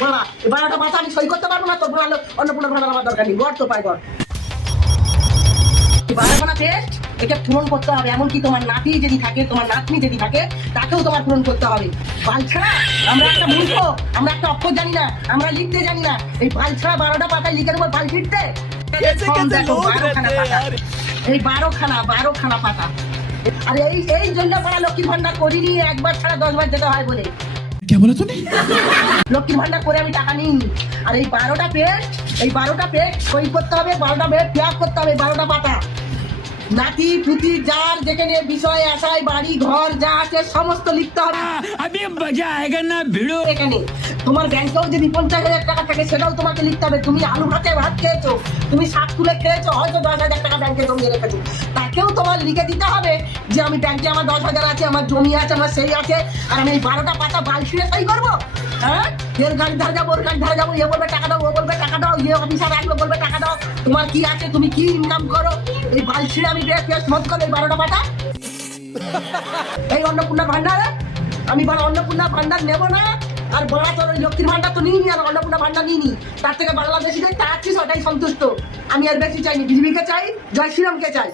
বলা এবার একটা মাথা আমি সই করতে পারবো না, তোর বলালো অন্নপূর্ণা ভাড়া আমার দরকার নেই, গড় তো পাই গড়। বারোখানা টেস্ট এটা পূরণ করতে হবে, এমনকি তোমার নাতি যদি থাকে, তোমার নাতনি যদি থাকে, তাকেও তোমার পূরণ করতে হবে। বালছাড়া আমরা একটা মূর্খ, আমরা একটা অক্ষর জানি না, আমরা লিখতে জানি না, এই বালছাড়া 12টা পাতায় লিখের উপর বাল ফিরতে এই 12খানা পাতা। আর এই জন্য পাড়া লক্ষ্মীর ভান্ডার করিনি, একবার ছাড়া 10 বার যেতে হয় বলে। লক্ষ্মীর ভান্ডার করে আমি টাকা নিইনি। আর এই 12টা পেজ সই করতে হবে, 12টা পেজ ত্যাগ করতে হবে, 12টা পাতা। নাতি পুতি যার যেখানে বিষয় আশায় বাড়ি ঘর যা আছে সমস্ত লিখতে হবে। এখানে তোমার ব্যাংকেও যদি 50,000 টাকা থাকে সেটাও তোমাকে লিখতে হবে। তুমি আলু ভাতে ভাত খেয়েছো, তুমি শাক তুলে খেয়েছো, হয়তো 10,000 টাকা ব্যাংকে জমিয়ে রেখেছো, তাকেও তোমার লিখে দিতে হবে যে আমি ব্যাংকে আমার 10,000 আছে, আমার জমি আছে, আমার সেই আছে, আর আমি এই 12টা পাতা বাল ছিঁড়ে সই করবো। হ্যাঁ, এর গাড়ি ধারে যাবো, ওর গাড়ি ধারে যাবো, এ বলবে টাকা দাও, ও বলবে টাকা দাও, ইয়ে অফিসার আসবে বলবে টাকা দাও, তোমার কি আছে, তুমি কি ইনকাম করো, এই বাল ছিঁড়ে আমি মত করো এই 12টা পাতা। এই অন্নপূর্ণা ভান্ডারে আমি অন্নপূর্ণা ভান্ডার নেবো না। আর বড়া তোর ওই লক্ষ্মীর ভান্ডার তো নিইনি, আর অন্নপূর্ণা ভান্ডার নিইনি, তার থেকে বাংলাদেশিদের তার ওটাই সন্তুষ্ট। আমি আর বেশি চাইনি, বিজেপিকে চাই, জয় শ্রীরামকে চাই।